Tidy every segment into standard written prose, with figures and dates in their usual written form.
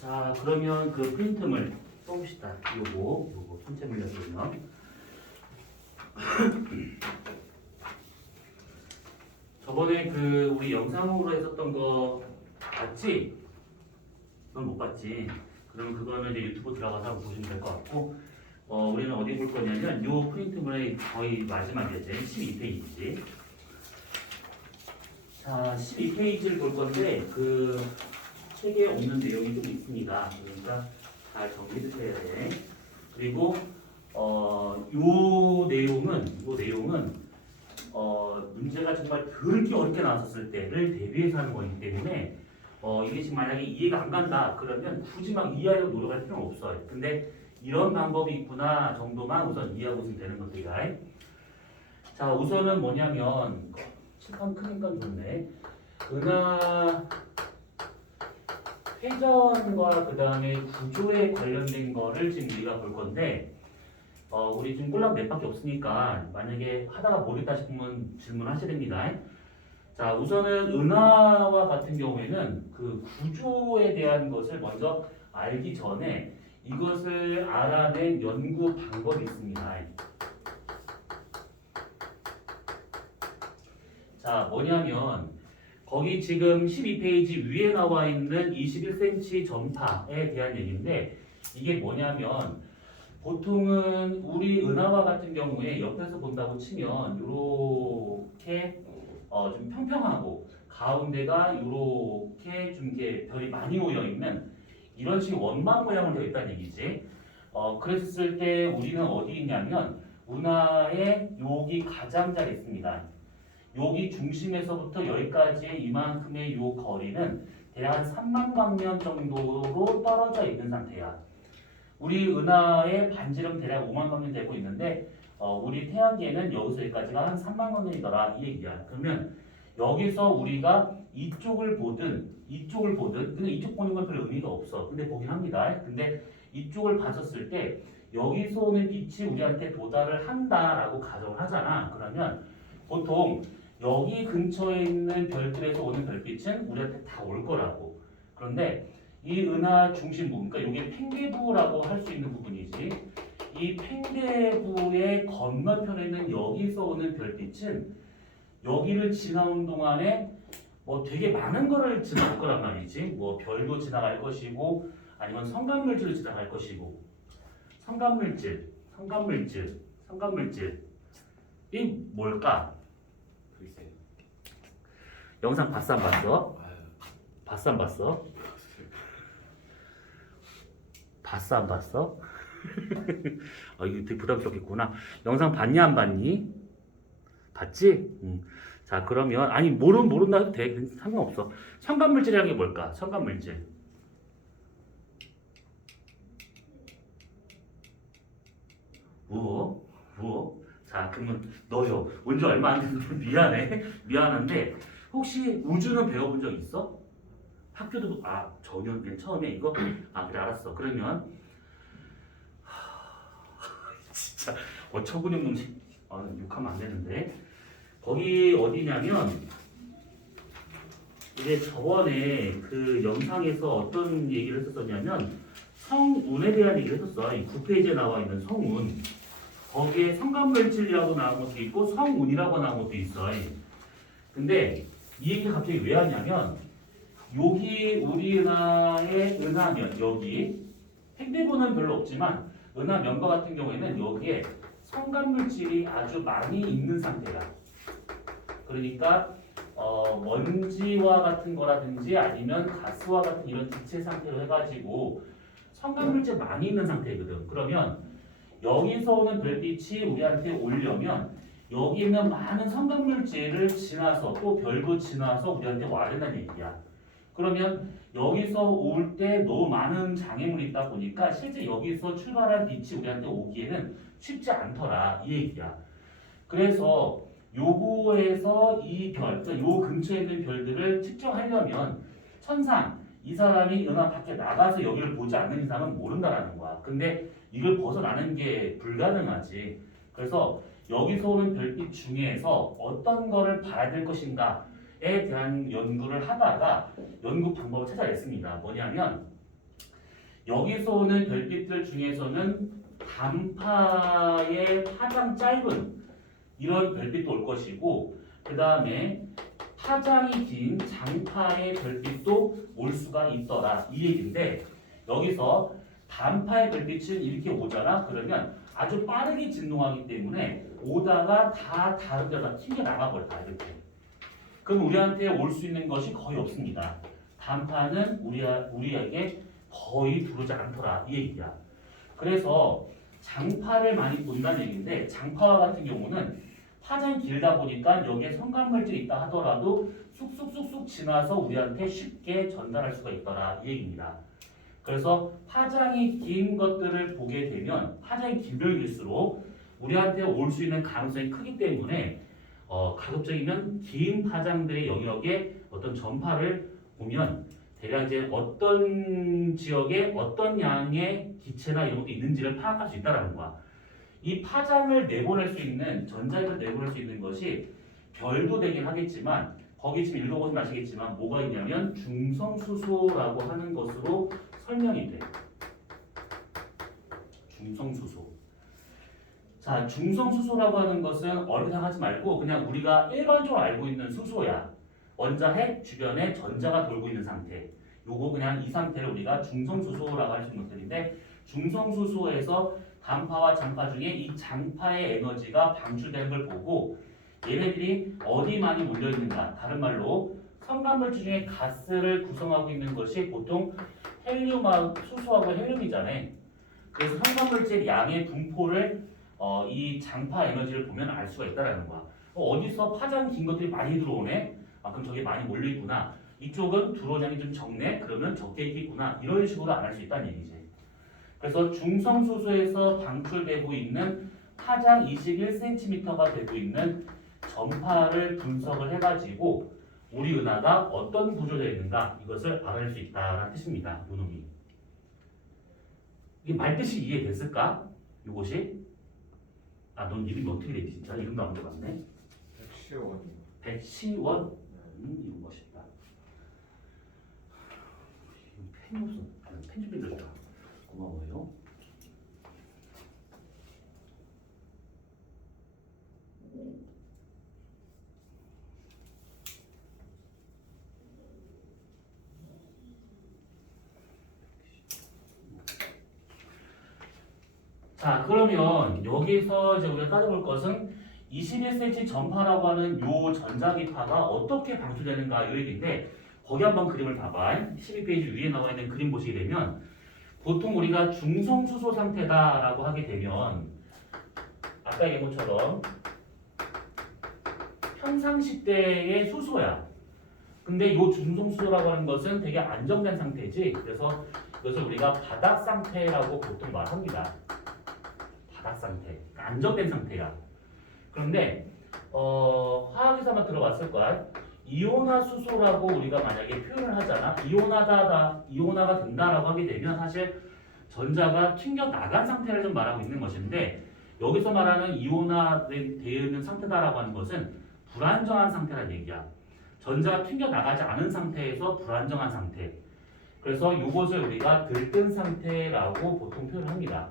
자, 그러면 그 프린트물 써봅시다. 요거 전체 물량 보면 저번에 그 우리 영상으로 했었던 거 봤지? 넌 못 봤지? 그러면 그거는 이제 유튜브 들어가서 보시면 될 것 같고, 우리는 어디 볼 거냐면 요 프린트물의 거의 마지막이지, 12페이지. 자, 12페이지를 볼 건데 그 책에 없는 내용이 좀 있습니다. 그러니까 잘 정리해 주셔야 돼. 그리고 요 내용은 문제가 정말 더럽게 어렵게 나왔었을 때를 대비해서 하는 거기 때문에 이게 지금 만약에 이해가 안 간다 그러면 굳이 막 이해하려고 노력할 필요는 없어요. 근데 이런 방법이 있구나 정도만 우선 이해하고 있으면 되는 것들이야. 자, 우선은 뭐냐면 칠판 크니까 좋네. 은하 회전과 그 다음에 구조에 관련된 거를 지금 우리가 볼 건데 우리 지금 꼴랑 몇 밖에 없으니까 만약에 하다가 모르겠다 싶으면 질문하셔야 됩니다. 자, 우선은 은하와 같은 경우에는 그 구조에 대한 것을 먼저 알기 전에 이것을 알아낸 연구 방법이 있습니다. 자, 뭐냐면 거기 지금 12페이지 위에 나와 있는 21cm 전파에 대한 얘기인데 이게 뭐냐면 보통은 우리 은하와 같은 경우에 옆에서 본다고 치면 이렇게 좀 평평하고 가운데가 이렇게 좀 이렇게 별이 많이 모여 있는 이런 식의 원망 모양으로 되어 있다는 얘기지. 그랬을 때 우리는 어디 있냐면 은하의 여기 가장자리 있습니다. 여기 중심에서부터 여기까지의 이만큼의 요 거리는 대략 한 3만 광년 정도로 떨어져 있는 상태야. 우리 은하의 반지름 대략 5만 광년 되고 있는데 우리 태양계는 여기서 여기까지가 한 3만 광년이더라 이 얘기야. 그러면 여기서 우리가 이쪽을 보든 근데 이쪽 보는 건 별 의미가 없어. 근데 보긴 합니다. 근데 이쪽을 봤었을 때 여기서 오는 빛이 우리한테 도달을 한다라고 가정을 하잖아. 그러면 보통 여기 근처에 있는 별들에서 오는 별빛은 우리한테 다 올 거라고. 그런데 이 은하 중심부, 그러니까 이게 팽개부라고 할 수 있는 부분이지. 이 팽개부의 건너편에 있는 여기서 오는 별빛은 여기를 지나온 동안에 뭐 되게 많은 거를 지나갈 거란 말이지. 뭐 별도 지나갈 것이고 아니면 성간물질을 지나갈 것이고. 성간물질. 이 뭘까? 글쎄. 영상 봤어 안 봤어? 봤어 안 봤어? 봤어 안 봤어? 이거 되게 부담스럽겠구나. 영상 봤냐 안 봤니? 봤지? 자, 그러면 아니 모른다 해도 돼. 상관없어. 첨가물질이라는 게 뭘까? 첨가물질. 무어. 자, 그러면 너요. 온 지 얼마 안 돼서 미안한데 혹시 우주는 배워본 적 있어? 학교도 전혀 맨 처음에 이거 그래 알았어. 그러면 진짜 어처구니 없는 욕하면 안 되는데 거기 어디냐면 이제 저번에 그 영상에서 어떤 얘기를 했었냐면 성운에 대한 얘기를 했었어. 이 9페이지에 나와 있는 성운. 거기에 성간물질이라고 나온 것도 있고 성운이라고 나온 것도 있어. 근데 이 얘기 갑자기 왜 하냐면 여기 우리 은하의 은하면 여기 팽개부는 별로 없지만 은하면과 같은 경우에는 여기에 성간물질이 아주 많이 있는 상태다. 그러니까 먼지와 같은 거라든지 아니면 가스와 같은 이런 기체 상태로 해가지고 성간물질 많이 있는 상태거든. 그러면 여기서 오는 별빛이 우리한테 오려면 여기 있는 많은 성간물질을 지나서 또 별도 지나서 우리한테 와야 된다는 얘기야. 그러면 여기서 올 때 너무 많은 장애물이 있다 보니까 실제 여기서 출발한 빛이 우리한테 오기에는 쉽지 않더라 이 얘기야. 그래서 요거에서 이 별, 그러니까 요 근처에 있는 별들을 측정하려면 천상 이 사람이 은하 밖에 나가서 여기를 보지 않는 이상은 모른다라는 거야. 근데 이걸 벗어나는 게 불가능하지. 그래서 여기서 오는 별빛 중에서 어떤 거를 봐야 될 것인가에 대한 연구를 하다가 연구 방법을 찾아냈습니다. 뭐냐면 여기서 오는 별빛들 중에서는 단파의 파장 짧은 이런 별빛도 올 것이고, 그 다음에 파장이 긴 장파의 별빛도 올 수가 있더라, 이 얘기인데, 여기서 단파의 별빛은 이렇게 오잖아. 그러면 아주 빠르게 진동하기 때문에 오다가 다 다른 데가 튕겨 나가버려. 이렇게. 그럼 우리한테 올 수 있는 것이 거의 없습니다. 단파는 우리에게 거의 들어오지 않더라, 이 얘기야. 그래서 장파를 많이 본다는 얘기인데, 장파와 같은 경우는 파장이 길다 보니까 여기에 성간물질이 있다 하더라도 쑥쑥쑥쑥 지나서 우리한테 쉽게 전달할 수가 있더라, 이 얘기입니다. 그래서 파장이 긴 것들을 보게 되면 파장이 길면 길수록 우리한테 올 수 있는 가능성이 크기 때문에 가급적이면 긴 파장들의 영역에 어떤 전파를 보면 대략 이제 어떤 지역에 어떤 양의 기체나 이런 것도 있는지를 파악할 수 있다는 거야. 이 파장을 내보낼 수 있는, 전자기를 내보낼 수 있는 것이 별도 되긴 하겠지만, 거기 지금 읽어보시면 아시겠지만 뭐가 있냐면 중성수소라고 하는 것으로 설명이 돼. 중성수소. 자, 중성수소라고 하는 것은 어렵게 생각하지 말고 그냥 우리가 일반적으로 알고 있는 수소야. 원자핵 주변에 전자가 돌고 있는 상태. 요거 그냥 이 상태를 우리가 중성수소라고 할 수 있는 것들인데, 중성수소에서 단파와 장파 중에 이 장파의 에너지가 방출되는 걸 보고 얘네들이 어디 많이 몰려 있는가, 다른 말로 성간물질 중에 가스를 구성하고 있는 것이 보통 헬륨하고 수소하고 헬륨이잖아요. 그래서 성간물질 양의 분포를 이 장파 에너지를 보면 알 수가 있다라는 거야. 어디서 파장 긴 것들이 많이 들어오네? 그럼 저게 많이 몰려 있구나. 이쪽은 들어오는 양이 좀 적네? 그러면 적게 있겠구나. 이런 식으로 알 수 있다는 얘기지. 그래서 중성수소에서 방출되고 있는 파장 21cm가 되고 있는 전파를 분석을 해가지고 우리 은하가 어떤 구조되어 있는가, 이것을 알아낼 수 있다는 뜻입니다. 요 놈이. 이게 말뜻이 이해됐을까? 요것이? 넌 이름이 어떻게 되지? 진짜 이름도 안 들어봤네. 백시원이요. 백시원? 이거 멋있다. 펜 없어. 펜 좀 빌려줘. 고마워요. 자, 그러면 여기서 이제 우리가 따져볼 것은 21cm 전파라고 하는 요 전자기파가 어떻게 방출되는가 이 얘기인데, 거기 한번 그림을 봐봐. 12페이지 위에 나와 있는 그림 보시게 되면 보통 우리가 중성수소 상태다라고 하게 되면 아까 얘기한 것처럼 평상시 때의 수소야. 근데 이 중성수소라고 하는 것은 되게 안정된 상태지. 그래서 이것을 우리가 바닥 상태라고 보통 말합니다. 바닥 상태. 그러니까 안정된 상태야. 그런데 화학에서 아마 들어봤을 거야. 이온화 수소라고 우리가 만약에 표현을 하잖아. 이온화가 된다라고 하게 되면 사실 전자가 튕겨 나간 상태를 좀 말하고 있는 것인데, 여기서 말하는 이온화되어 있는 상태다라고 하는 것은 불안정한 상태라는 얘기야. 전자가 튕겨 나가지 않은 상태에서 불안정한 상태. 그래서 이것을 우리가 들뜬 상태라고 보통 표현합니다.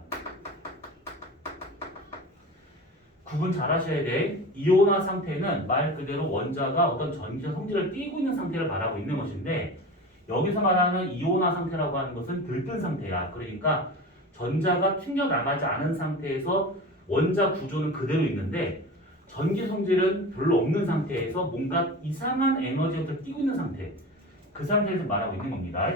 구분 잘 하셔야 돼. 이온화 상태는 말 그대로 원자가 어떤 전기적 성질을 띠고 있는 상태를 말하고 있는 것인데, 여기서 말하는 이온화 상태라고 하는 것은 들뜬 상태야. 그러니까 전자가 튕겨 나가지 않은 상태에서 원자 구조는 그대로 있는데 전기 성질은 별로 없는 상태에서 뭔가 이상한 에너지가 띠고 있는 상태, 그 상태에서 말하고 있는 겁니다.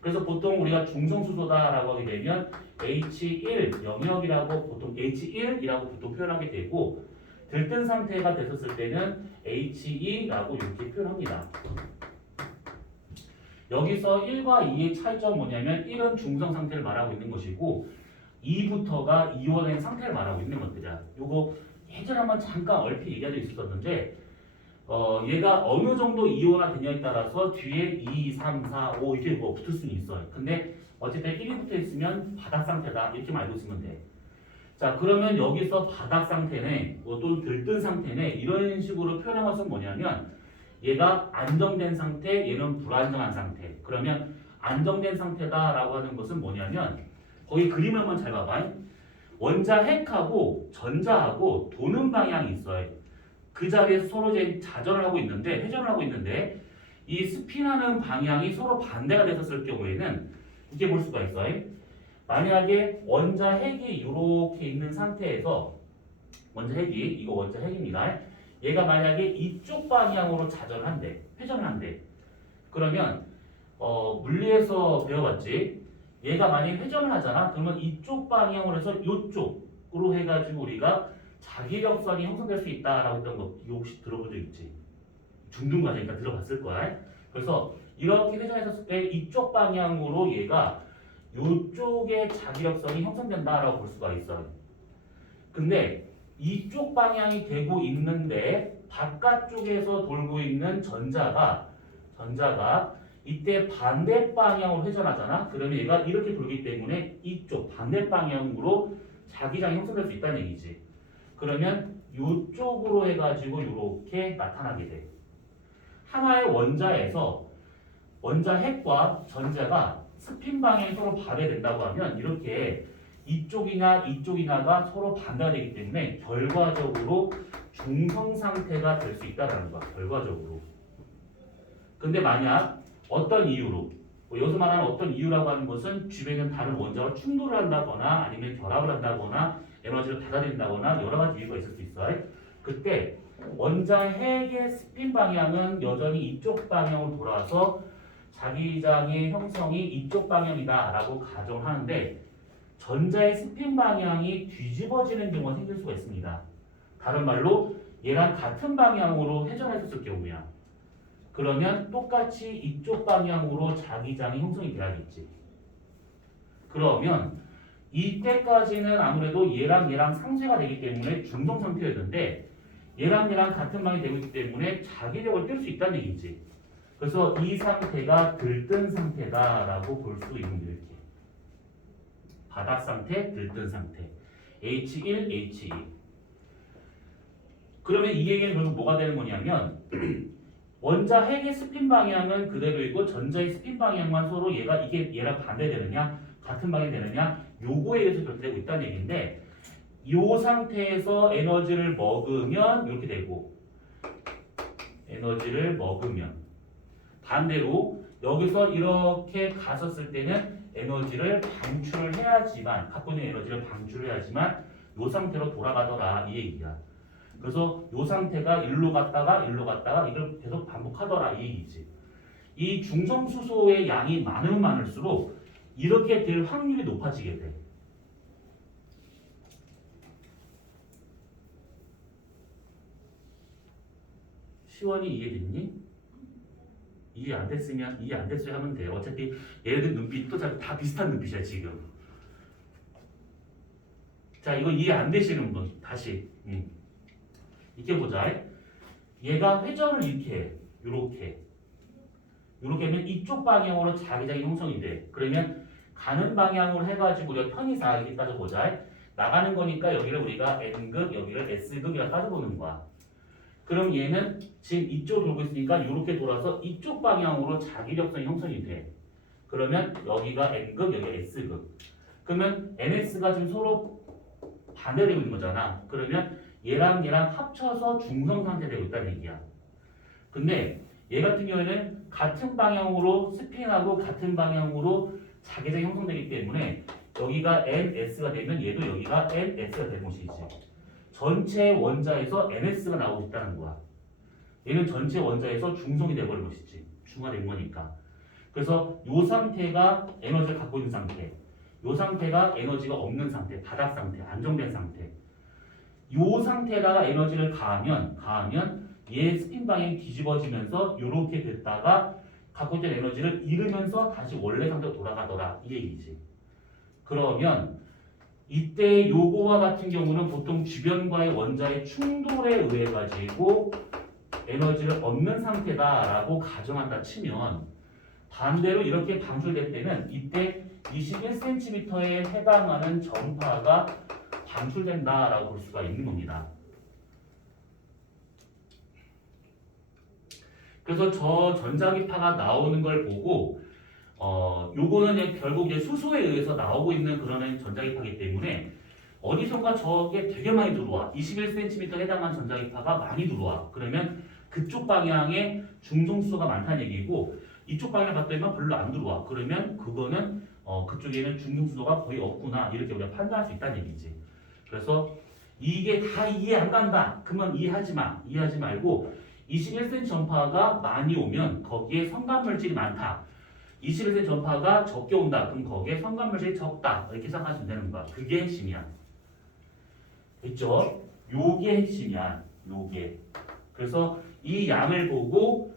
그래서 보통 우리가 중성수소다라고 하게 되면 H1 영역이라고 보통 H1이라고 보통 표현하게 되고, 들뜬 상태가 됐었을 때는 H2라고 이렇게 표현합니다. 여기서 1과 2의 차이점은 뭐냐면 1은 중성 상태를 말하고 있는 것이고 2부터가 이온의 상태를 말하고 있는 것들이야. 요거 예전에 한번 잠깐 얼핏 얘기한 적 있었는데 얘가 어느 정도 이온화 되냐에 따라서 뒤에 2, 3, 4, 5 이렇게 뭐 붙을 수는 있어요. 근데 어쨌든 1이 붙어 있으면 바닥 상태다 이렇게 알고 있으면 돼. 자, 그러면 여기서 바닥 상태네 또 들뜬 상태네 이런 식으로 표현한 것은 뭐냐면 얘가 안정된 상태, 얘는 불안정한 상태. 그러면 안정된 상태다라고 하는 것은 뭐냐면 거기 그림을 한번 잘 봐봐. 원자 핵하고 전자하고 도는 방향이 있어요. 그 자리에서 서로 이제 자전을 하고 있는데 회전을 하고 있는데 이 스핀하는 방향이 서로 반대가 됐었을 경우에는 이렇게 볼 수가 있어요. 만약에 원자 핵이 이렇게 있는 상태에서 원자 핵이 이거 원자 핵입니다. 얘가 만약에 이쪽 방향으로 자전을 한대, 회전을 한대. 그러면 물리에서 배워봤지. 얘가 만약에 회전을 하잖아. 그러면 이쪽 방향으로 해서 이쪽으로 해가지고 우리가 자기력선이 형성될 수 있다라고 했던 거 이거 혹시 들어본 적 있지? 중등 과정이니까 들어봤을 거야. 그래서 이렇게 회전했었을 때 이쪽 방향으로 얘가 이쪽에 자기력선이 형성된다라고 볼 수가 있어요. 근데 이쪽 방향이 되고 있는데 바깥쪽에서 돌고 있는 전자가 이때 반대 방향으로 회전하잖아. 그러면 얘가 이렇게 돌기 때문에 이쪽 반대 방향으로 자기장이 형성될 수 있다는 얘기지. 그러면 이쪽으로 해가지고 이렇게 나타나게 돼. 하나의 원자에서 원자 핵과 전자가 스핀 방향이 서로 반대된다고 하면 이렇게 이쪽이나 이쪽이나가 서로 반대가 되기 때문에 결과적으로 중성 상태가 될 수 있다는 거야. 결과적으로. 근데 만약 어떤 이유로 여기서 말하는 어떤 이유라고 하는 것은 주변에 있는 다른 원자와 충돌을 한다거나 아니면 결합을 한다거나 에너지를 받아들인다거나 여러 가지 이유가 있을 수 있어요. 그때 원자 핵의 스핀 방향은 여전히 이쪽 방향으로 돌아서 자기장의 형성이 이쪽 방향이다라고 가정하는데 전자의 스핀 방향이 뒤집어지는 경우가 생길 수가 있습니다. 다른 말로 얘랑 같은 방향으로 회전했었을 경우야. 그러면 똑같이 이쪽 방향으로 자기장이 형성이 돼야겠지. 그러면 이때까지는 아무래도 얘랑 상쇄가 되기 때문에 중성 상태였는데 얘랑 같은 방향이 되고 있기 때문에 자기력을 띨 수 있다는 얘기지. 그래서 이 상태가 들뜬 상태다라고 볼 수 있는 게 이렇게. 바닥 상태, 들뜬 상태. H1, H2. 그러면 이 얘기는 결국 뭐가 되는 거냐면 원자 핵의 스핀 방향은 그대로이고 전자의 스핀 방향만 서로 이게 얘랑 반대되느냐 같은 방향이 되느냐 요거에 의해서 결정되고 있다는 얘기인데 요 상태에서 에너지를 먹으면 이렇게 되고 에너지를 먹으면 반대로 여기서 이렇게 갔었을 때는 에너지를 방출을 해야지만 갖고 있는 에너지를 방출을 해야지만 요 상태로 돌아가더라 이 얘기야. 그래서 요 상태가 일로 갔다가 이걸 계속 반복하더라 이 얘기지. 이 중성수소의 양이 많으면 많을수록 이렇게 될 확률이 높아지게 돼. 시원이 이해됐니? 이해 안 됐으면 이해 안 됐어요 하면 돼요. 어차피 얘네들 눈빛도 다 비슷한 눈빛이야 지금. 자 이거 이해 안 되시는 분 다시 이렇게 보자. 얘가 회전을 이렇게 해. 요렇게 하면 이쪽 방향으로 자기장이 형성이 돼. 그러면 가는 방향으로 해가지고 우리가 편의사항이 따져보자. 나가는 거니까 여기를 우리가 N극, 여기를 S극이라 따져보는 거야. 그럼 얘는 지금 이쪽으로 돌고 있으니까 이렇게 돌아서 이쪽 방향으로 자기력선이 형성이 돼. 그러면 여기가 N극, 여기가 S극. 그러면 NS가 지금 서로 반대되고 있는 거잖아. 그러면 얘랑 합쳐서 중성 상태 되고 있다는 얘기야. 근데 얘 같은 경우에는 같은 방향으로 스핀하고 같은 방향으로 자기장이 형성되기 때문에 여기가 NS가 되면 얘도 여기가 NS가 되는 것이지. 전체 원자에서 NS가 나오고 있다는 거야. 얘는 전체 원자에서 중성이 되버린 것이지. 중화된 거니까. 그래서 이 상태가 에너지를 갖고 있는 상태. 이 상태가 에너지가 없는 상태. 바닥 상태. 안정된 상태. 이 상태에다가 에너지를 가하면 얘 스핀 방향이 뒤집어지면서 이렇게 됐다가 갖고 있던 에너지를 잃으면서 다시 원래 상태로 돌아가더라. 이 얘기지. 그러면 이때 요거와 같은 경우는 보통 주변과의 원자의 충돌에 의해 가지고 에너지를 얻는 상태다라고 가정한다 치면 반대로 이렇게 방출될 때는 이때 21cm에 해당하는 전파가 방출된다라고 볼 수가 있는 겁니다. 그래서 저 전자기파가 나오는 걸 보고 요거는 이제 결국 이제 수소에 의해서 나오고 있는 그런 전자기파이기 때문에 어디선가 저게 되게 많이 들어와. 21cm 해당한 전자기파가 많이 들어와. 그러면 그쪽 방향에 중성수소가 많다는 얘기고 이쪽 방향을 봤더니만 별로 안 들어와. 그러면 그거는 그쪽에는 중성수소가 거의 없구나. 이렇게 우리가 판단할 수 있다는 얘기지. 그래서 이게 다 이해 안 간다. 그러면 이해하지 마. 이해하지 말고 21cm 전파가 많이 오면 거기에 성간물질이 많다. 21cm 전파가 적게 온다. 그럼 거기에 성간물질이 적다. 이렇게 생각하시면 되는 거야. 그게 핵심이야. 됐죠? 요게 핵심이야. 요게. 그래서 이 양을 보고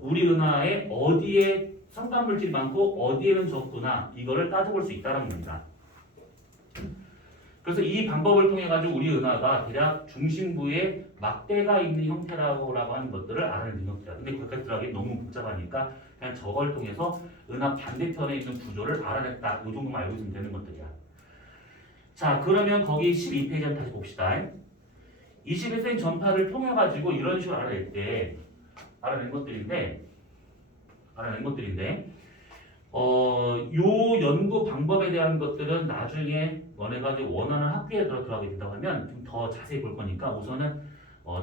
우리 은하에 어디에 성간물질이 많고 어디에는 적구나 이거를 따져볼 수 있다는 겁니다. 그래서 이 방법을 통해 가지고 우리 은하가 대략 중심부에 막대가 있는 형태라고 하는 것들을 알아내는 형태야. 근데 거기까지 들어가기 너무 복잡하니까 그냥 저걸 통해서 은하 반대편에 있는 구조를 알아냈다. 이 정도만 알고 있으면 되는 것들이야. 자, 그러면 거기 12페이지 다시 봅시다. 21cm 전파를 통해 가지고 이런 식으로 알아낸 것들인데 요 연구 방법에 대한 것들은 나중에 너네가 이제 원하는 학교에 들어가게 된다고 하면 좀 더 자세히 볼 거니까 우선은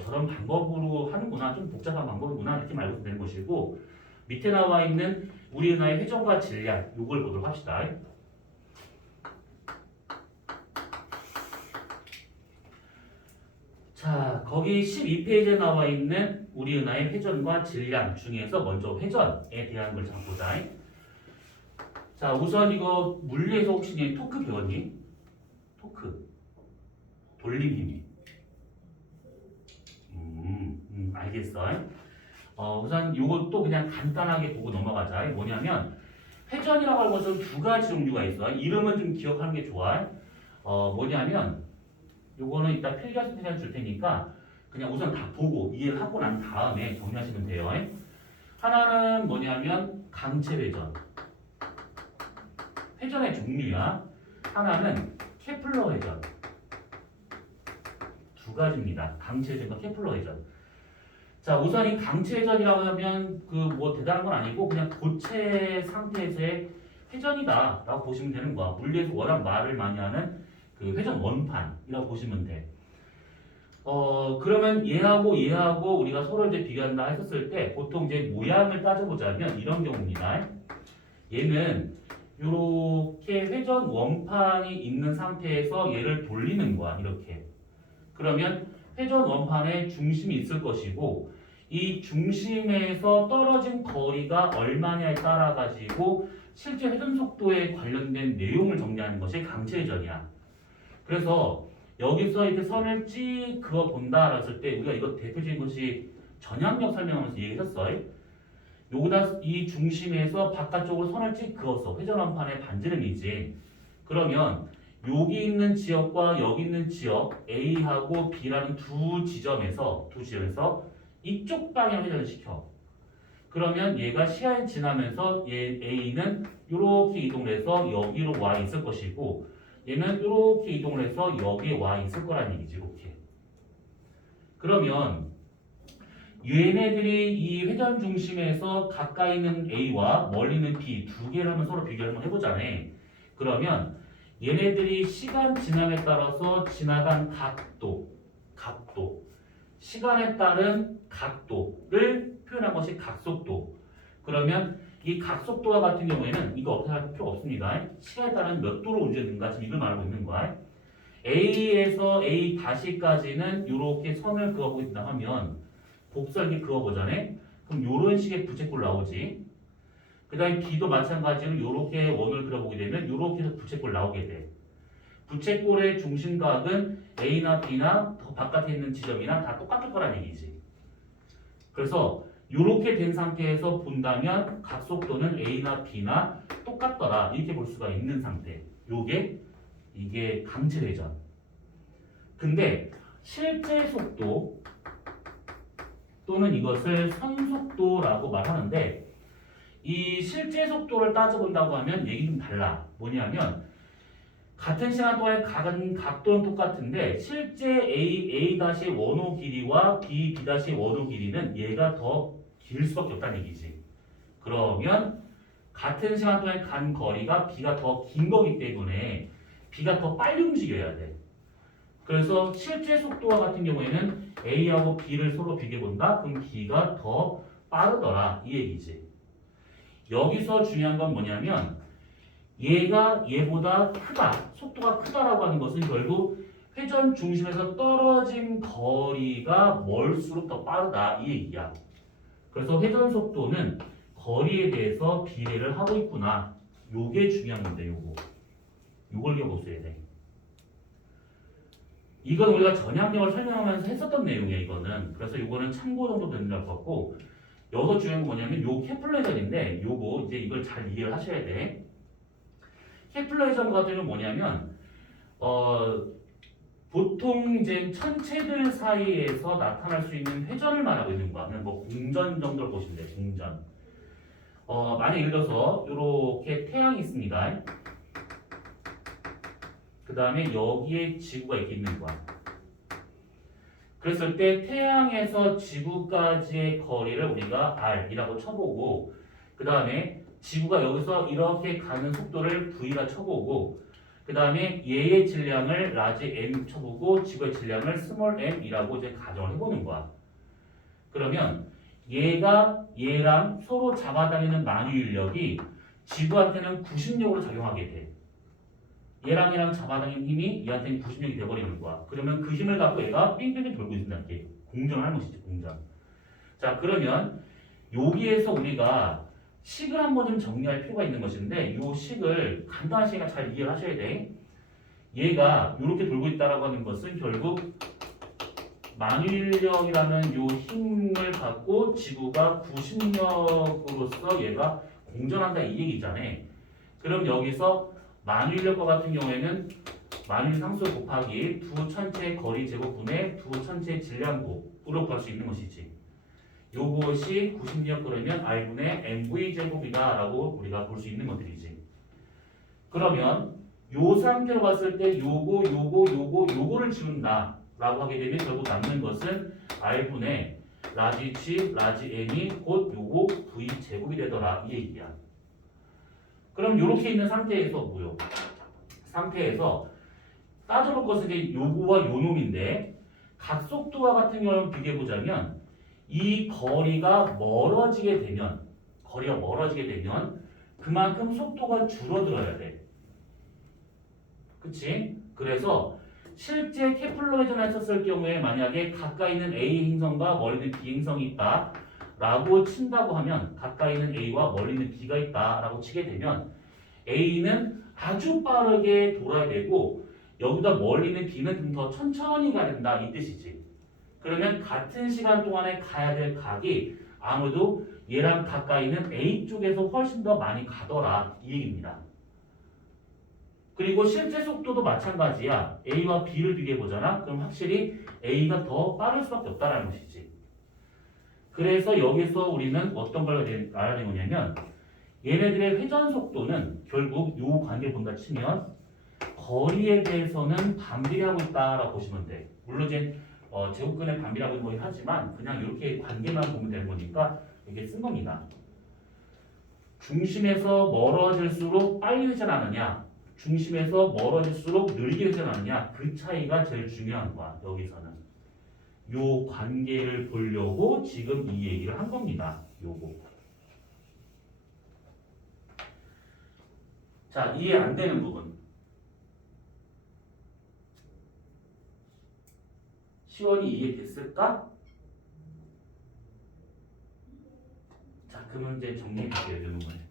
저런 방법으로 하는구나, 좀 복잡한 방법이구나 이렇게 알고 되는 것이고 밑에 나와 있는 우리 은하의 회전과 질량 요걸 보도록 합시다. 자, 거기 12페이지에 나와 있는 우리 은하의 회전과 질량 중에서 먼저 회전에 대한 걸 잠깐 보자. 자, 우선 이거 물리에서 혹시 토크 배웠니? 토크. 돌림 힘이. 알겠어. 우선 이것도 그냥 간단하게 보고 넘어가자. 뭐냐면 회전이라고 하는 것은 두 가지 종류가 있어. 이름은 좀 기억하는 게 좋아. 뭐냐면 요거는 이따 필기할 때 줄 테니까 그냥 우선 다 보고 이해를 하고 난 다음에 정리하시면 돼요. 하나는 뭐냐면 강체 회전. 회전의 종류야. 하나는 케플러 회전. 두 가지입니다. 강체 회전과 케플러 회전. 자, 우선 이 강체 회전이라고 하면 그 뭐 대단한 건 아니고 그냥 고체 상태에서의 회전이다라고 보시면 되는 거야. 물리에서 워낙 말을 많이 하는 그 회전 원판이라고 보시면 돼. 그러면 얘하고 우리가 서로 이제 비교한다 했었을 때 보통 이제 모양을 따져보자면 이런 경우입니다. 얘는 이렇게 회전 원판이 있는 상태에서 얘를 돌리는 거야. 이렇게. 그러면 회전 원판에 중심이 있을 것이고 이 중심에서 떨어진 거리가 얼마냐에 따라 가지고 실제 회전 속도에 관련된 내용을 정리하는 것이 강체 회전이야. 그래서 여기서 이렇게 선을 찍 그어 본다 했을 때 우리가 이거 대표적인 것이 전향력 설명하면서 얘기했었어. 여기다 이 중심에서 바깥쪽으로 선을 찍 그었어. 회전원판의 반지름이지. 그러면 여기 있는 지역과 여기 있는 지역 A하고 B라는 두 지점에서 이쪽 방향 회전을 시켜. 그러면 얘가 시야에 지나면서 얘 A는 이렇게 이동을 해서 여기로 와 있을 것이고 얘는 이렇게 이동을 해서 여기에 와 있을 거란 얘기지. 이렇게. 그러면 얘네들이 이 회전 중심에서 가까이 있는 A와 멀리 있는 B 두 개를 한번 서로 비교를 한번 해보자네. 그러면 얘네들이 시간 지남에 따라서 지나간 각도, 시간에 따른 각도를 표현한 것이 각속도. 그러면 이 각속도와 같은 경우에는 이거 어떻게 할 필요 없습니다. 시간에 따른 몇 도로 움직였는가 지금 이걸 말하고 있는 거야. A에서 A 다시까지는 이렇게 선을 그어보고 있다 하면 곡선이 그어보자네. 그럼 이런 식의 부채꼴 나오지. 그 다음에 B도 마찬가지로 이렇게 원을 그려보게 되면 이렇게 해서 부채꼴 나오게 돼. 부채꼴의 중심각은 A나 B나 더 바깥에 있는 지점이나 다 똑같을 거란 얘기지. 그래서 이렇게 된 상태에서 본다면 각속도는 A나 B나 똑같더라 이렇게 볼 수가 있는 상태. 이게 강체 회전. 근데 실제 속도 또는 이것을 선속도라고 말하는데 이 실제 속도를 따져본다고 하면 얘기 좀 달라. 뭐냐면 같은 시간 동안에 각도는 똑같은데 실제 A'-의 원호 길이와 B'-의 원호 길이는 얘가 더 길 수밖에 없다는 얘기지. 그러면 같은 시간 동안에 간 거리가 b가 더 긴 거기 때문에 b가 더 빨리 움직여야 돼. 그래서 실제 속도와 같은 경우에는 a하고 b를 서로 비교해본다? 그럼 b가 더 빠르더라 이 얘기지. 여기서 중요한 건 뭐냐면 얘가 얘보다 크다, 속도가 크다라고 하는 것은 결국 회전 중심에서 떨어진 거리가 멀수록 더 빠르다 이 얘기야. 그래서 회전 속도는 거리에 대해서 비례를 하고 있구나. 요게 중요한 건데 요걸 기억해둬야 돼. 이건 우리가 전향력을 설명하면서 했었던 내용이야 이거는. 그래서 요거는 참고 정도 되는 것 같고, 여기서 중요한 건 뭐냐면 요 케플러 회전인데 요거 이제 이걸 잘 이해를 하셔야 돼. 케플러 회전 같은 경우는 뭐냐면 보통 이제 천체들 사이에서 나타날 수 있는 회전을 말하고 있는 거야. 그냥 뭐 공전 정도를 보시면 돼. 공전. 만약 예를 들어서 이렇게 태양이 있습니다. 그 다음에 여기에 지구가 이렇게 있는 거야. 그랬을 때 태양에서 지구까지의 거리를 우리가 r이라고 쳐보고, 그 다음에 지구가 여기서 이렇게 가는 속도를 v라 쳐보고, 그 다음에 얘의 질량을 라지 m 쳐보고 지구의 질량을 스몰 m이라고 이제 가정을 해보는 거야. 그러면 얘가 얘랑 서로 잡아당기는 만유인력이 지구한테는 90력으로 작용하게 돼. 얘랑 잡아당기는 힘이 얘한테는 90력이 돼버리는 거야. 그러면 그 힘을 갖고 얘가 빙빙빙 돌고 있습니다. 이렇게 공전을 하는 것이지, 공전. 자, 그러면 여기에서 우리가 식을 한번 좀 정리할 필요가 있는 것인데, 이 식을 간단하시니까 잘 이해를 하셔야 돼. 얘가 이렇게 돌고 있다라고 하는 것은 결국 만유인력이라는 이 힘을 갖고 지구가 90력으로서 얘가 공전한다 이 얘기잖아. 그럼 여기서 만유인력과 같은 경우에는 만유인 상수 곱하기 두 천체의 거리 제곱분의 두 천체의 질량곱으로 구할 수 있는 것이지. 요것이 90력 그러면 r분의 mv 제곱이다 라고 우리가 볼 수 있는 것들이지. 그러면 요 상태로 봤을 때 요거를 지운다 라고 하게 되면 결국 남는 것은 r분의 라지 g 라지 n이 곧 요거 v 제곱이 되더라 이 얘기야. 그럼 요렇게 있는 상태에서 뭐요? 상태에서 따져볼 것은 이제 요거와 요 놈인데, 각속도와 같은 경우를 비교해보자면 이 거리가 멀어지게 되면 그만큼 속도가 줄어들어야 돼. 그치? 그래서 실제 케플러 회전을 했었을 경우에 만약에 가까이 있는 A 행성과 멀리 있는 B 행성이 있다 라고 친다고 하면, 가까이 있는 A와 멀리 있는 B가 있다 라고 치게 되면 A는 아주 빠르게 돌아야 되고 여기다 멀리 있는 B는 좀 더 천천히 가야 된다 이 뜻이지. 그러면 같은 시간 동안에 가야 될 각이 아무래도 얘랑 가까이 있는 A 쪽에서 훨씬 더 많이 가더라 이 얘기입니다. 그리고 실제 속도도 마찬가지야. A와 B를 비교해보잖아. 그럼 확실히 A가 더 빠를 수밖에 없다는 것이지. 그래서 여기서 우리는 어떤 걸 알아내느냐면 얘네들의 회전 속도는 결국 요 관계를 본다 치면 거리에 대해서는 반비례하고 있다라고 보시면 돼. 물론 이제 제곱근의 반비례하고 거긴 하지만 그냥 이렇게 관계만 보면 되는 거니까 이렇게 쓴 겁니다. 중심에서 멀어질수록 빨리 회전하느냐, 중심에서 멀어질수록 느리게 회전하느냐, 그 차이가 제일 중요한 거야. 여기서는 요 관계를 보려고 지금 이 얘기를 한 겁니다. 요거. 자, 이해 안 되는 부분. 시원이 이해됐을까? 자, 그 문제 정리해 볼게요. 이 부분.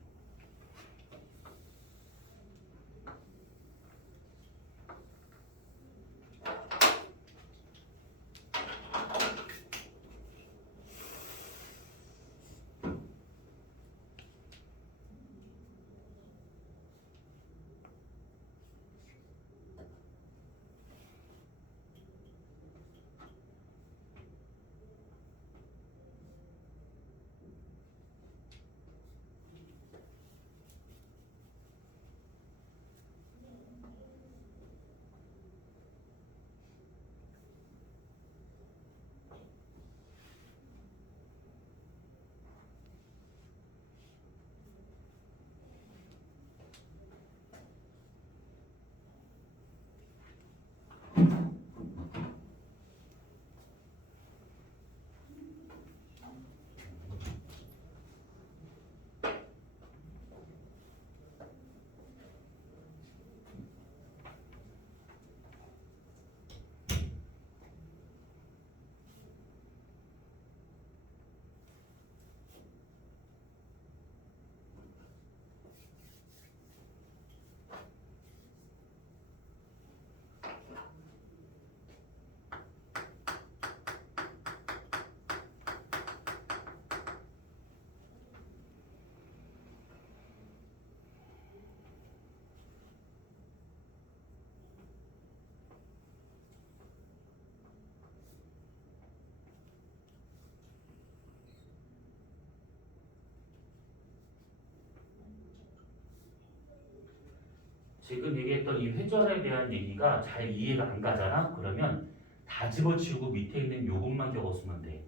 지금 얘기했던 이 회전에 대한 얘기가 잘 이해가 안 가잖아? 그러면 다 집어치우고 밑에 있는 요것만 적었으면 돼.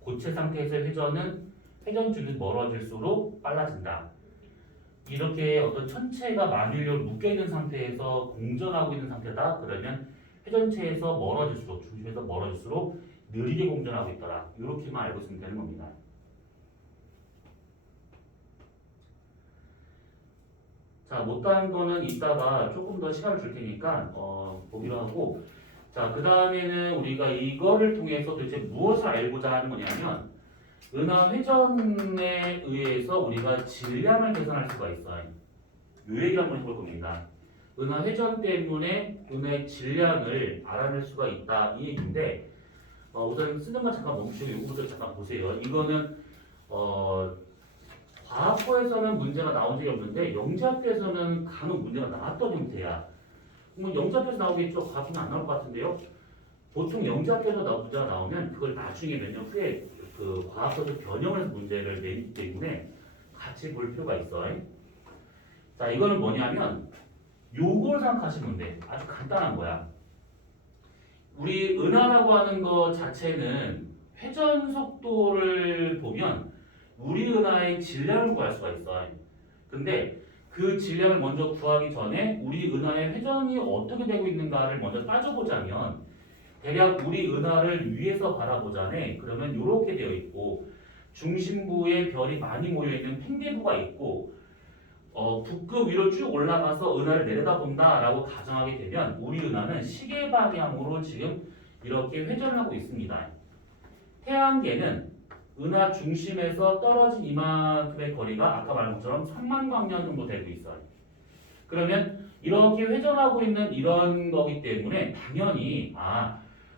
고체 상태에서 회전은 회전줄이 멀어질수록 빨라진다. 이렇게 어떤 천체가 만유인력으로 묶여있는 상태에서 공전하고 있는 상태다. 그러면 회전체에서 멀어질수록, 중심에서 멀어질수록 느리게 공전하고 있더라. 이렇게만 알고 있으면 되는 겁니다. 자, 못다한 거는 이따가 조금 더 시간을 줄 테니까 보기로 하고, 자, 그 다음에는 우리가 이거를 통해서 도대체 무엇을 알고자 하는 거냐면 은하 회전에 의해서 우리가 질량을 계산할 수가 있어요. 이 얘기를 한번 해볼 겁니다. 은하 회전 때문에 은하의 질량을 알아낼 수가 있다 이 얘기인데 우선 쓰는 거 잠깐 멈추고 이거부터 잠깐 보세요. 이거는 과학고에서는 문제가 나온 적이 없는데 영재학교에서는 간혹 문제가 나왔던 형태야. 뭐 영재학교에서 나오겠죠. 과학고는 안 나올 것 같은데요. 보통 영재학교에서 문제가 나오면 그걸 나중에 몇 년 후에 그 과학서도 변형을 해서 문제를 내기 때문에 같이 볼 필요가 있어요. 자, 이거는 뭐냐면 요걸 생각하시면 돼. 아주 간단한 거야. 우리 은하라고 하는 거 자체는 회전 속도를 보면 우리 은하의 질량을 구할 수가 있어요. 근데 그 질량을 먼저 구하기 전에 우리 은하의 회전이 어떻게 되고 있는가를 먼저 따져보자면 대략 우리 은하를 위에서 바라보자네. 그러면 이렇게 되어 있고 중심부에 별이 많이 모여있는 팽개부가 있고 북극 위로 쭉 올라가서 은하를 내려다본다라고 가정하게 되면 우리 은하는 시계 방향으로 지금 이렇게 회전하고 있습니다. 태양계는 은하 중심에서 떨어진 이만큼의 거리가 아까 말한 것처럼 3만 광년 정도 되고 있어요. 그러면 이렇게 회전하고 있는 이런 거기 때문에 당연히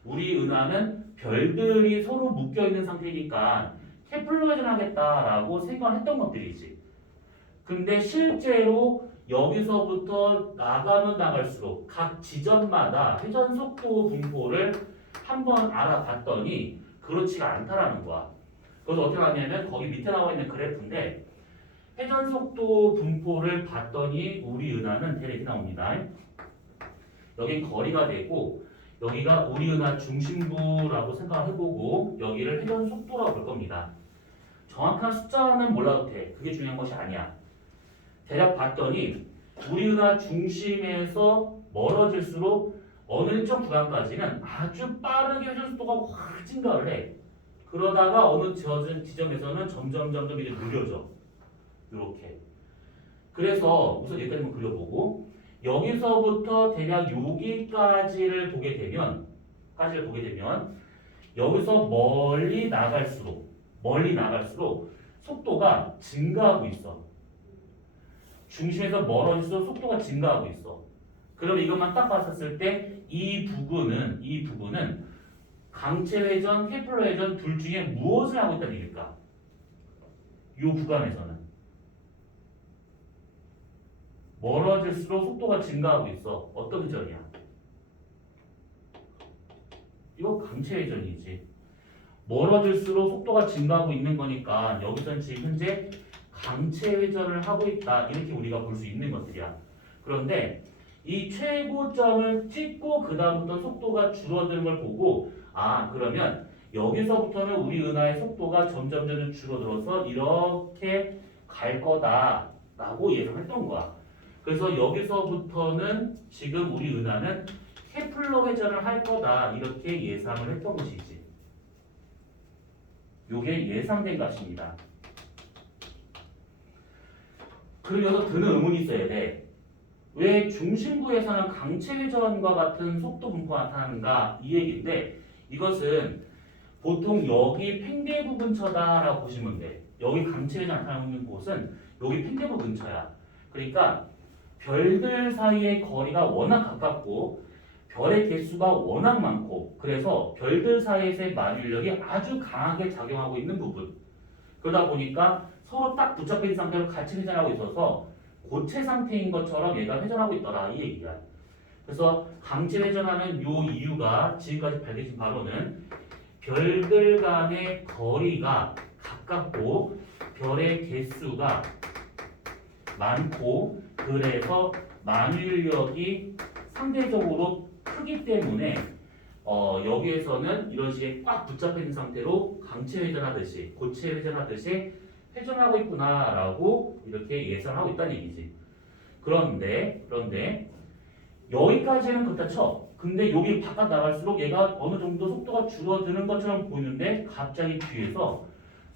우리 은하는 별들이 서로 묶여있는 상태니까 케플러 회전하겠다라고 생각을 했던 것들이지. 근데 실제로 여기서부터 나가면 나갈수록 각 지점마다 회전 속도 분포를 한번 알아봤더니 그렇지가 않다라는 거야. 그래서 어떻게 하냐면 거기 밑에 나와 있는 그래프인데 회전 속도 분포를 봤더니 우리 은하는 대략 이렇게 나옵니다. 여긴 거리가 되고 여기가 우리 은하 중심부라고 생각해보고 여기를 회전 속도라고 볼 겁니다. 정확한 숫자는 몰라도 돼. 그게 중요한 것이 아니야. 대략 봤더니 우리 은하 중심에서 멀어질수록 어느 일정 구간까지는 아주 빠르게 회전 속도가 확 증가를 해. 그러다가 어느 지점에서는 점점 이제 느려져. 이렇게. 그래서 우선 여기까지만 그려보고 여기서부터 대략 여기까지를 보게 되면 여기서 멀리 나갈수록 속도가 증가하고 있어. 중심에서 멀어질수록 속도가 증가하고 있어. 그럼 이것만 딱 봤었을 때 이 부분은 강체 회전, 케플러 회전 둘 중에 무엇을 하고 있다는 얘기일까? 이 구간에서는 멀어질수록 속도가 증가하고 있어. 어떤 회전이야? 이거 강체 회전이지. 멀어질수록 속도가 증가하고 있는 거니까 여기서는 지금 현재 강체 회전을 하고 있다. 이렇게 우리가 볼 수 있는 것들이야. 그런데 이 최고점을 찍고 그 다음부터 속도가 줄어드는 걸 보고 그러면 여기서부터는 우리 은하의 속도가 점점 줄어들어서 이렇게 갈 거다라고 예상했던 거야. 그래서 여기서부터는 지금 우리 은하는 케플러 회전을 할 거다 이렇게 예상을 했던 것이지. 요게 예상된 것입니다. 그러면서 드는 의문이 있어야 돼. 왜 중심부에서는 강체 회전과 같은 속도 분포가 나타나는가 이 얘기인데 이것은 보통 여기 팽개부 근처다라고 보시면 돼. 여기 강체 회전 나타나고 있는 곳은 여기 팽개부 근처야. 그러니까 별들 사이의 거리가 워낙 가깝고 별의 개수가 워낙 많고 그래서 별들 사이에서의 만유인력이 아주 강하게 작용하고 있는 부분. 그러다 보니까 서로 딱 붙잡혀 있는 상태로 같이 회전하고 있어서 고체 상태인 것처럼 얘가 회전하고 있더라 이 얘기야. 그래서 강체 회전하는 요 이유가 지금까지 밝혀진 바로는 별들 간의 거리가 가깝고 별의 개수가 많고 그래서 만유인력이 상대적으로 크기 때문에 여기에서는 이런 식의 꽉 붙잡혀 있는 상태로 강체 회전하듯이 고체 회전하듯이 회전하고 있구나라고 이렇게 예상하고 있다는 얘기지. 그런데 여기까지는 그렇다 쳐. 근데 여기 바깥 나갈수록 얘가 어느 정도 속도가 줄어드는 것처럼 보이는데 갑자기 뒤에서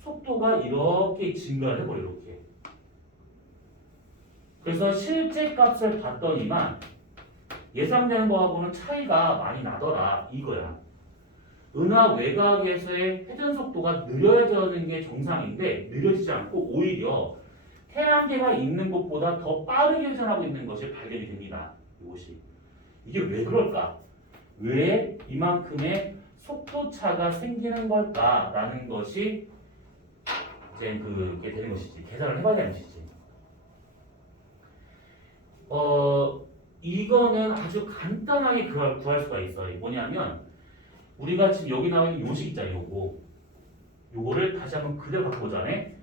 속도가 이렇게 증가를 해버려 이렇게. 그래서 실제 값을 봤더니만 예상되는 거하고는 차이가 많이 나더라 이거야. 은하 외곽에서의 회전 속도가 느려지는 게 정상인데 느려지지 않고 오히려 태양계가 있는 곳보다 더 빠르게 회전하고 있는 것이 발견이 됩니다. 이것이. 이게 왜 그럴까? 왜 이만큼의 속도 차가 생기는 걸까라는 것이 이제 그게 되는 것이지. 계산을 해봐야 되는 것이지. 이거는 아주 간단하게 구할 수가 있어요. 뭐냐면 우리가 지금 여기 나와 있는 요식 있잖아요. 요거를 다시 한번 그대로 바꿔보자네.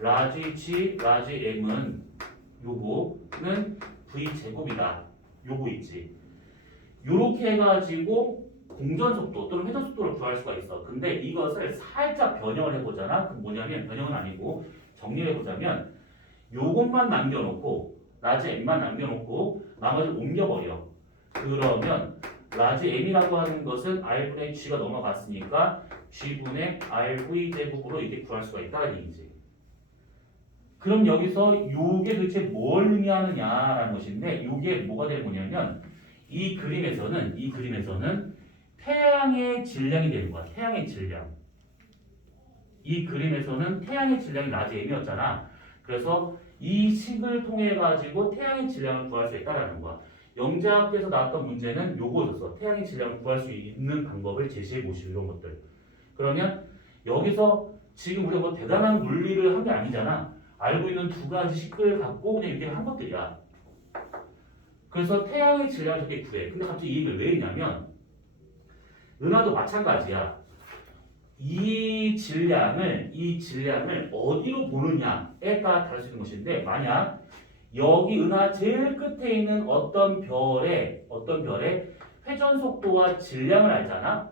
라지 G, 라지 M은 요거는 V 제곱이다. 요거 있지. 요렇게 해가지고 공전 속도 또는 회전 속도를 구할 수가 있어. 근데 이것을 살짝 변형을 해보잖아. 그럼 뭐냐면 변형은 아니고 정리를 해보자면 요것만 남겨놓고 라지 M만 남겨놓고 나머지를 옮겨버려. 그러면 라지 M이라고 하는 것은 R분의 G가 넘어갔으니까 G분의 RV 제곱으로 이렇게 구할 수가 있다는 얘기지. 그럼 여기서 요게 도대체 뭘 의미하느냐라는 것인데 요게 뭐가 되는 거냐면 이 그림에서는 태양의 질량이 되는 거야. 태양의 질량. 이 그림에서는 태양의 질량이 라지 M이었잖아. 그래서 이 식을 통해 가지고 태양의 질량을 구할 수 있다라는 거야. 영재학에서 나왔던 문제는 요거였어. 태양의 질량을 구할 수 있는 방법을 제시해 보시고 이런 것들. 그러면 여기서 지금 우리가 뭐 대단한 물리를 한 게 아니잖아. 알고 있는 두 가지 식을 갖고 그냥 이렇게 한 것들이야. 그래서 태양의 질량을 저렇게 구해. 근데 갑자기 이 얘기를 왜 했냐면 은하도 마찬가지야. 이 질량을 어디로 보느냐에 따라 다를 수 있는 것인데 만약 여기 은하 제일 끝에 있는 어떤 별의 회전 속도와 질량을 알잖아.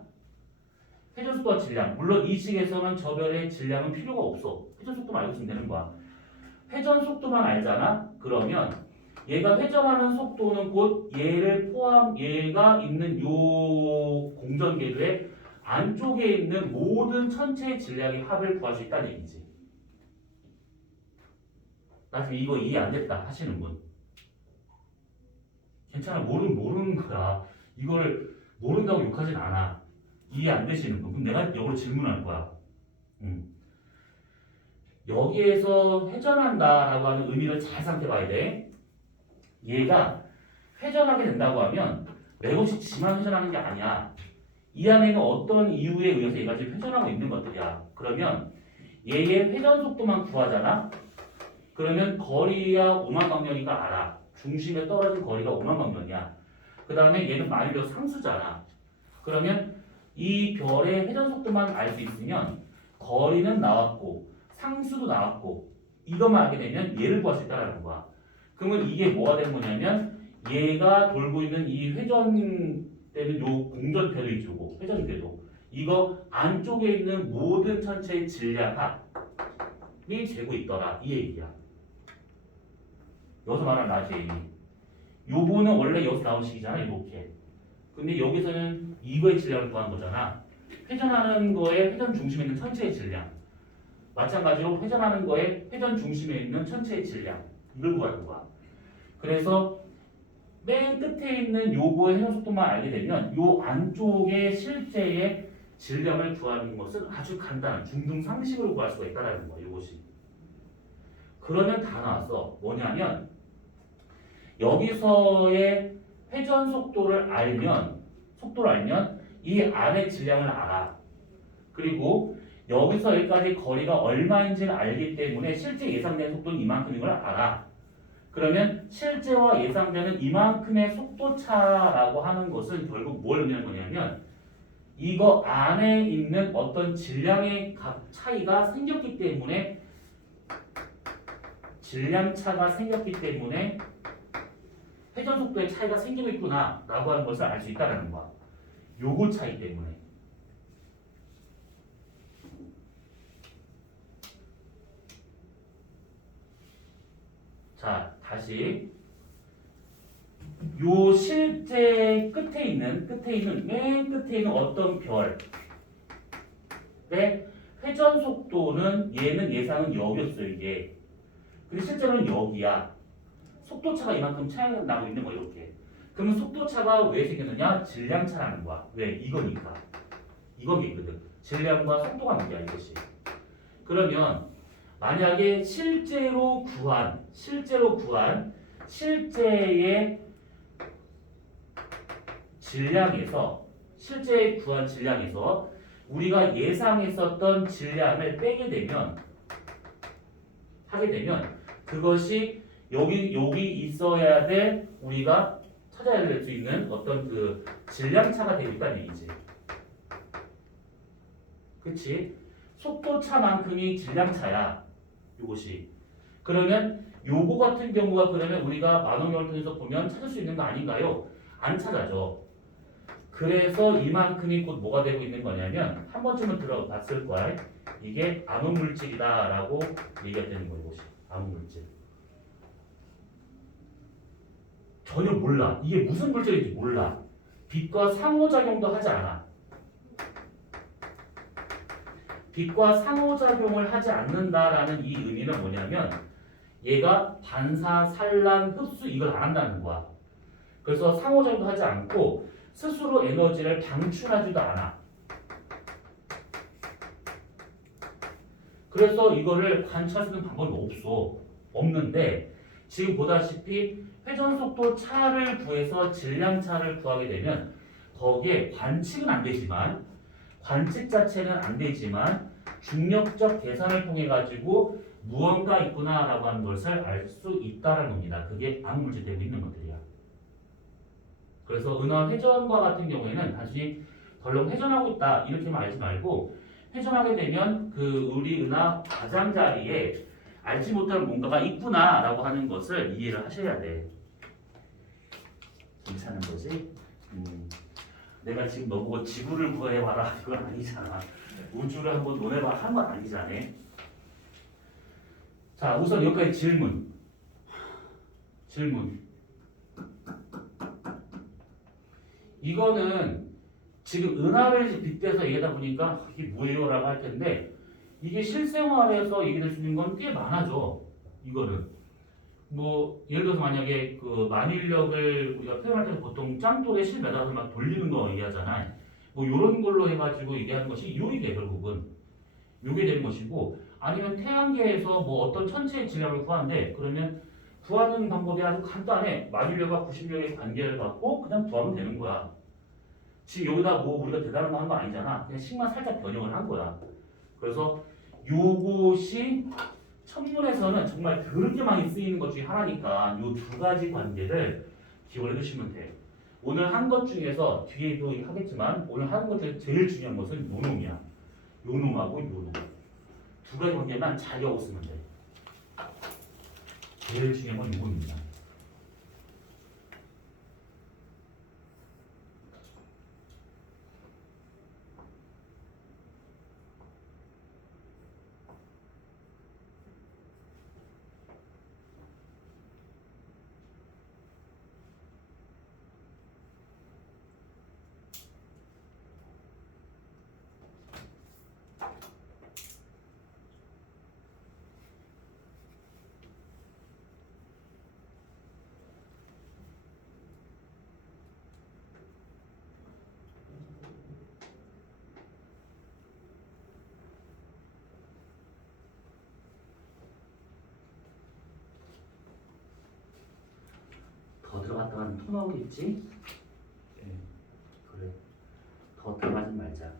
회전 속도와 질량. 물론 이 식에서는 저 별의 질량은 필요가 없어. 회전 속도만 알고 있으면 되는 거야. 회전 속도만 알잖아. 그러면 얘가 회전하는 속도는 곧 얘가 있는 요 공전궤도의 안쪽에 있는 모든 천체의 질량의 합을 구할 수 있다는 얘기지. 나 지금 이거 이해 안 됐다 하시는 분. 괜찮아. 모르는 거야. 이걸 모른다고 욕하진 않아. 이해 안 되시는 분. 그럼 내가 역으로 질문할 거야. 여기에서 회전한다라고 하는 의미를 잘 생각해봐야 돼. 얘가 회전하게 된다고 하면 맥없이 지만 회전하는 게 아니야. 이 안에는 어떤 이유에 의해서 얘가 지금 회전하고 있는 것들이야. 그러면 얘의 회전 속도만 구하잖아. 그러면 거리야 5만 광년이니까 알아. 중심에 떨어진 거리가 5만 광년이야. 그 다음에 얘는 만유력 상수잖아. 그러면 이 별의 회전 속도만 알 수 있으면 거리는 나왔고 상수도 나왔고 이것만 알게 되면 얘를 구할 수 있다는 거야. 그러면 이게 뭐가 되는 거냐면 얘가 돌고 있는 이 회전되는 요 공전궤도 있고 회전궤도 이거 안쪽에 있는 모든 천체의 질량이 재고 있더라 이 얘기야. 여기서 말하는 라지 M이 요거는 원래 여기서 나온 식이잖아 이렇게. 근데 여기서는 이거의 질량을 구한 거잖아. 회전하는 거에 회전 중심에 있는 천체의 질량 마찬가지로 회전하는 거에 회전 중심에 있는 천체의 질량 이걸 구하는 거야. 그래서 맨 끝에 있는 요거의 회전 속도만 알게 되면 요 안쪽에 실제의 질량을 구하는 것은 아주 간단한 중등 상식으로 구할 수가 있다는 거야. 이것이. 그러면 다 나왔어. 뭐냐면 여기서의 회전 속도를 알면 이 안의 질량을 알아. 그리고 여기서 여기까지 거리가 얼마인지를 알기 때문에 실제 예상되는 속도는 이만큼인 걸 알아. 그러면 실제와 예상되는 이만큼의 속도차라고 하는 것은 결국 뭘 의미하는 거냐면 이거 안에 있는 어떤 질량의 값 차이가 생겼기 때문에 질량 차가 생겼기 때문에 회전 속도의 차이가 생기고 있구나 라고 하는 것을 알 수 있다는 거야. 요거 차이 때문에. 자, 다시 요 실제 맨 끝에 있는 어떤 별의 회전 속도는 얘는 예상은 여기였어요, 이게. 근데 실제로는 여기야. 속도 차가 이만큼 차이가 나고 있는 거 이렇게. 그러면 속도 차가 왜 생겼느냐? 질량 차라는 거야. 왜? 이거니까. 이거거든. 질량과 속도가 문제야, 이것이. 그러면 만약에 실제로 구한 실제의 질량에서 우리가 예상했었던 질량을 하게 되면 그것이 여기 있어야 될 우리가 찾아야 될 수 있는 어떤 그 질량 차가 되고 있다는 얘기지. 그치? 속도 차만큼이 질량 차야. 요것이. 그러면 요거 같은 경우가 그러면 우리가 만원경을 통해서 보면 찾을 수 있는 거 아닌가요? 안 찾아져. 그래서 이만큼이 곧 뭐가 되고 있는 거냐면 한 번쯤은 들어봤을 거야. 이게 암흑물질이다 라고 얘기가 되는 거예요. 이것이. 암흑물질. 전혀 몰라. 이게 무슨 물질인지 몰라. 빛과 상호작용도 하지 않아. 빛과 상호작용을 하지 않는다라는 이 의미는 뭐냐면 얘가 반사, 산란, 흡수 이걸 안 한다는 거야. 그래서 상호작용도 하지 않고 스스로 에너지를 방출하지도 않아. 그래서 이거를 관찰할 수 있는 방법이 없는데 지금 보다시피 회전속도 차를 구해서 질량차를 구하게 되면 거기에 관측은 안 되지만 관측 자체는 안 되지만 중력적 계산을 통해 가지고 무언가 있구나라고 하는 것을 알 수 있다는 겁니다. 그게 암물질 되고 있는 것들이야. 그래서 은하 회전과 같은 경우에는 단순히 덜렁 회전하고 있다 이렇게만 알지 말고 회전하게 되면 그 우리 은하 가장자리에 알지 못할 뭔가가 있구나라고 하는 것을 이해를 하셔야 돼. 괜찮은 거지? 내가 지금 너보고 지구를 구해봐라 이건 아니잖아. 우주를 한번 논해봐 하는 건 아니잖아. 자, 우선 여기까지 질문. 이거는 지금 은하를 빗대서 얘기하다 보니까 이게 뭐예요? 라고 할 텐데 이게 실생활에서 얘기될 수 있는 건 꽤 많아져. 이거는 뭐 예를 들어서 만약에 그 만일력을 우리가 표현할 때는 보통 짱돌에 실 매달아서 막 돌리는 거 얘기하잖아요. 뭐 이런 걸로 해가지고 얘기하는 것이 요게 결국은 요게 되는 것이고 아니면 태양계에서 뭐 어떤 천체의 질량을 구하는데 그러면 구하는 방법이 아주 간단해. 만일력과 90력의 관계를 갖고 그냥 구하면 되는 거야. 지금 여기다 뭐 우리가 대단한 거 한 거 아니잖아. 그냥 식만 살짝 변형을 한 거야. 그래서 요것이 천문에서는 정말 그렇게 많이 쓰이는 것 중에 하나니까 요 두 가지 관계를 기억을 해두시면 돼. 오늘 한 것 중에서 뒤에도 하겠지만 오늘 하는 것 중에 제일 중요한 것은 요놈이야. 요놈하고 요놈. 두 가지 관계만 잘 기억하고 쓰면 돼. 제일 중요한 건 요놈입니다. 더 들어갔다가는 토 나오겠지? 네. 그래. 더 들어가지 말자.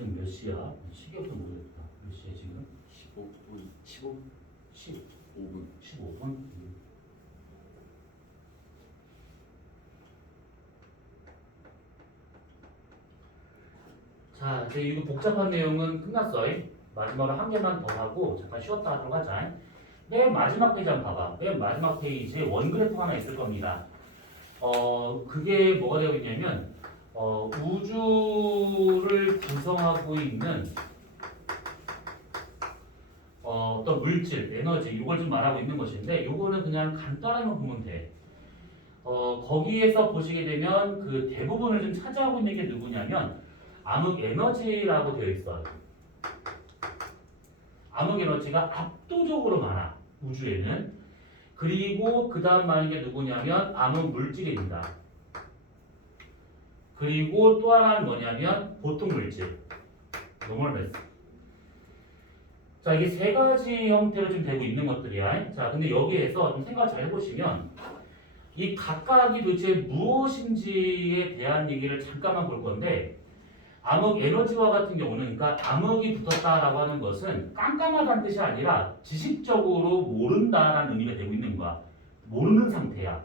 지금 몇 시야? 시계부터 모르겠다. 몇 시야 지금? 15분 15분 15분. 5분 15분? 자, 이제 이거 복잡한 내용은 끝났어. 마지막으로 한 개만 더 하고 잠깐 쉬었다 하도록 하자. 맨 마지막 페이지 한번 봐봐. 맨 마지막 페이지에 원그래프 하나 있을 겁니다. 그게 뭐가 되어 있냐면 우주를 구성하고 있는 어떤 물질, 에너지 이걸 좀 말하고 있는 것인데 요거는 그냥 간단하게 보면 돼. 거기에서 보시게 되면 그 대부분을 좀 차지하고 있는 게 누구냐면 암흑 에너지라고 되어 있어요. 암흑 에너지가 압도적으로 많아 우주에는. 그리고 그 다음 많은 게 누구냐면 암흑 물질입니다. 그리고 또 하나는 뭐냐면 보통 물질, 노멀 매스. 자, 이게 세 가지 형태로 좀 되고 있는 것들이야. 자, 근데 여기에서 좀 생각 잘 해보시면 이 각각이 도대체 무엇인지에 대한 얘기를 잠깐만 볼 건데, 암흑 에너지와 같은 경우는, 그러니까 암흑이 붙었다라고 하는 것은 깜깜하다는 뜻이 아니라 지식적으로 모른다라는 의미가 되고 있는 거야. 모르는 상태야.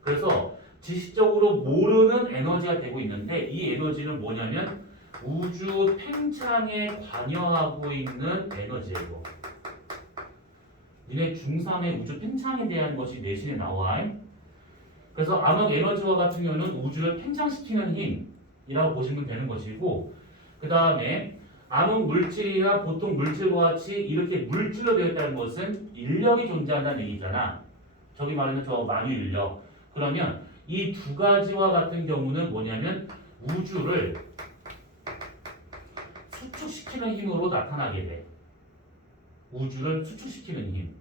그래서 지식적으로 모르는 에너지가 되고 있는데, 이 에너지는 뭐냐면 우주 팽창에 관여하고 있는 에너지예요. 니네 중3의 우주 팽창에 대한 것이 내신에 나와. 그래서 암흑 에너지와 같은 경우는 우주를 팽창시키는 힘이라고 보시면 되는 것이고, 그 다음에 암흑 물질이나 보통 물질과 같이 이렇게 물질로 되어 있다는 것은 인력이 존재한다는 얘기잖아. 저기 말하는 저 만유 인력. 그러면 이 두 가지와 같은 경우는 뭐냐면 우주를 수축시키는 힘으로 나타나게 돼. 우주를 수축시키는 힘.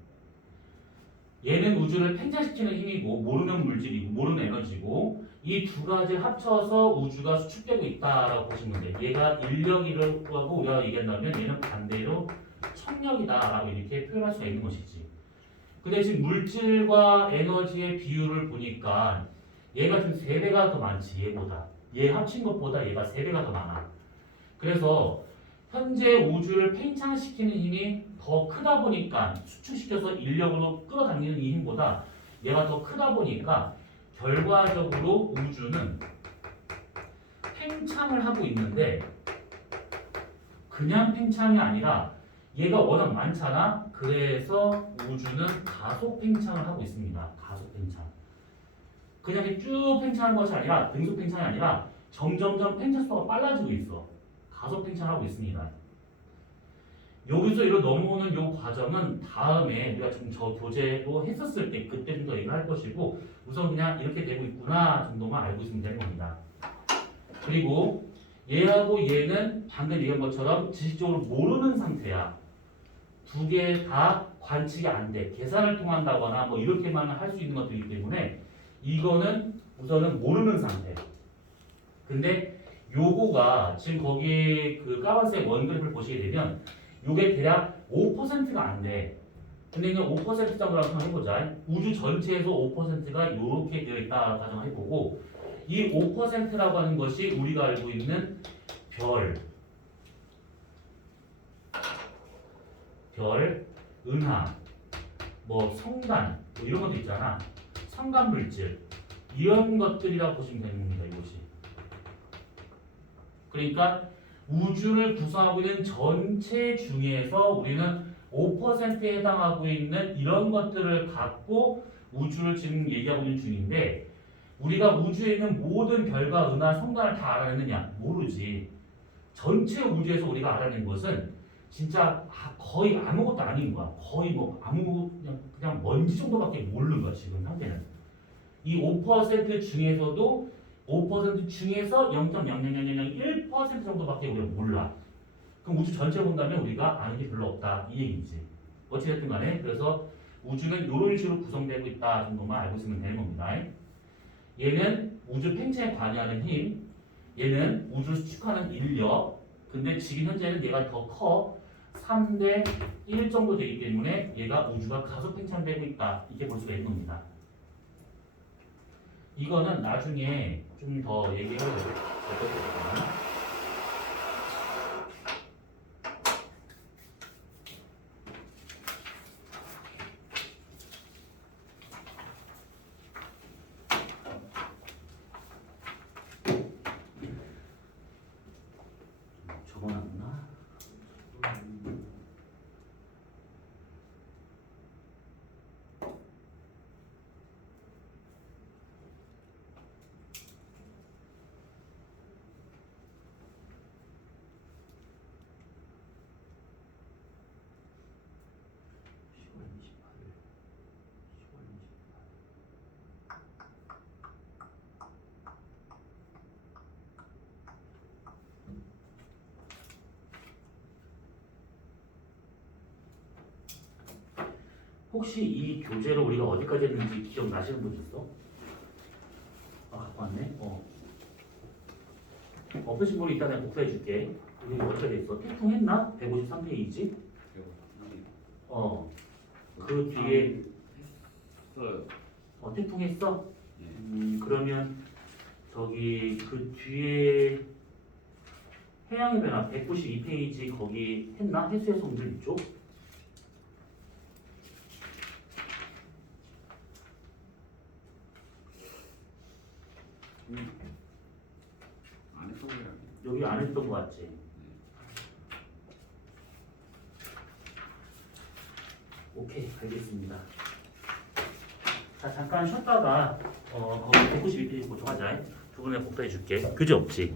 얘는 우주를 팽창시키는 힘이고 모르는 물질이고 모르는 에너지고, 이 두 가지를 합쳐서 우주가 수축되고 있다라고 보시면 돼. 얘가 인력이라고 하고 우리가 얘기한다면 얘는 반대로 청력이다라고 이렇게 표현할 수가 있는 것이지. 근데 지금 물질과 에너지의 비율을 보니까 얘가 지금 3배가 더 많지, 얘보다. 얘 합친 것보다 얘가 3배가 더 많아. 그래서 현재 우주를 팽창시키는 힘이 더 크다 보니까, 수축시켜서 인력으로 끌어당기는 이 힘보다 얘가 더 크다 보니까 결과적으로 우주는 팽창을 하고 있는데, 그냥 팽창이 아니라 얘가 워낙 많잖아. 그래서 우주는 가속 팽창을 하고 있습니다. 가속 팽창. 그냥 이렇게 쭉 팽창하는 것이 아니라, 등속 팽창이 아니라 점점점 팽창 속도가 빨라지고 있어. 가속 팽창하고 있습니다. 여기서 이로 넘어오는 이 과정은 다음에 우리가 지금 저 교재로 했었을 때 그때 좀 더 얘기를 할 것이고, 우선 그냥 이렇게 되고 있구나 정도만 알고 있으면 되는 겁니다. 그리고 얘하고 얘는 방금 얘기한 것처럼 지식적으로 모르는 상태야. 두 개 다 관측이 안 돼. 계산을 통한다거나 뭐 이렇게만 할 수 있는 것들이기 때문에 이거는 우선은 모르는 상태. 근데 요거가 지금 거기 그 까만색 원그래프를 보시게 되면 요게 대략 5%가 안 돼. 근데 그냥 5% 정도라고 생각해보자. 우주 전체에서 5%가 이렇게 되어 있다 가정해보고, 이 5%라고 하는 것이 우리가 알고 있는 별, 은하, 뭐 성간, 뭐 이런 것도 있잖아. 성간 물질, 이런 것들이라고 보시면 되는 겁니다. 이것이. 그러니까 우주를 구성하고 있는 전체 중에서 우리는 5%에 해당하고 있는 이런 것들을 갖고 우주를 지금 얘기하고 있는 중인데 우리가 우주에 있는 모든 별과 은하, 성단을 다 알아내느냐? 모르지. 전체 우주에서 우리가 알아낸 것은 진짜 거의 아무것도 아닌 거야. 거의 뭐 그냥 먼지 정도밖에 모르는 거야 지금 현재는. 이 5% 중에서도 5% 중에서 0.00001% 정도밖에 우리가 몰라. 그럼 우주 전체 본다면 우리가 아는 게 별로 없다 이 얘기지. 어찌됐든 간에 그래서 우주는 이런 식으로 구성되고 있다 정도만 알고 있으면 되는 겁니다. 얘는 우주 팽창에 관여하는 힘, 얘는 우주를 수축하는 인력. 근데 지금 현재는 얘가 더 커. 3대 1 정도 되기 때문에 얘가 우주가 가속 팽창되고 있다. 이렇게 볼 수가 있는 겁니다. 이거는 나중에 좀 더 얘기를 될 것 같아요. 적어놨나? 혹시 이 교재를 우리가 어디까지 했는지 기억나시는 분 있어? 아, 갖고 왔네? 없으신 분이 이따 내가 복사해 줄게. 여기 어디까지 했어? 태풍 했나? 153페이지? 그 뒤에 했어요. 태풍 했어? 예. 그러면 저기 그 뒤에 해양의 변화 192페이지 거기 했나? 해수의 성질 이쪽? 안 했던 거야. 여기 안 했던 거 같지? 오케이, 알겠습니다. 자, 잠깐 쉬었다가 거기 192페이지 고쳐가자. 두 분에 복사해 줄게. 그지 없지?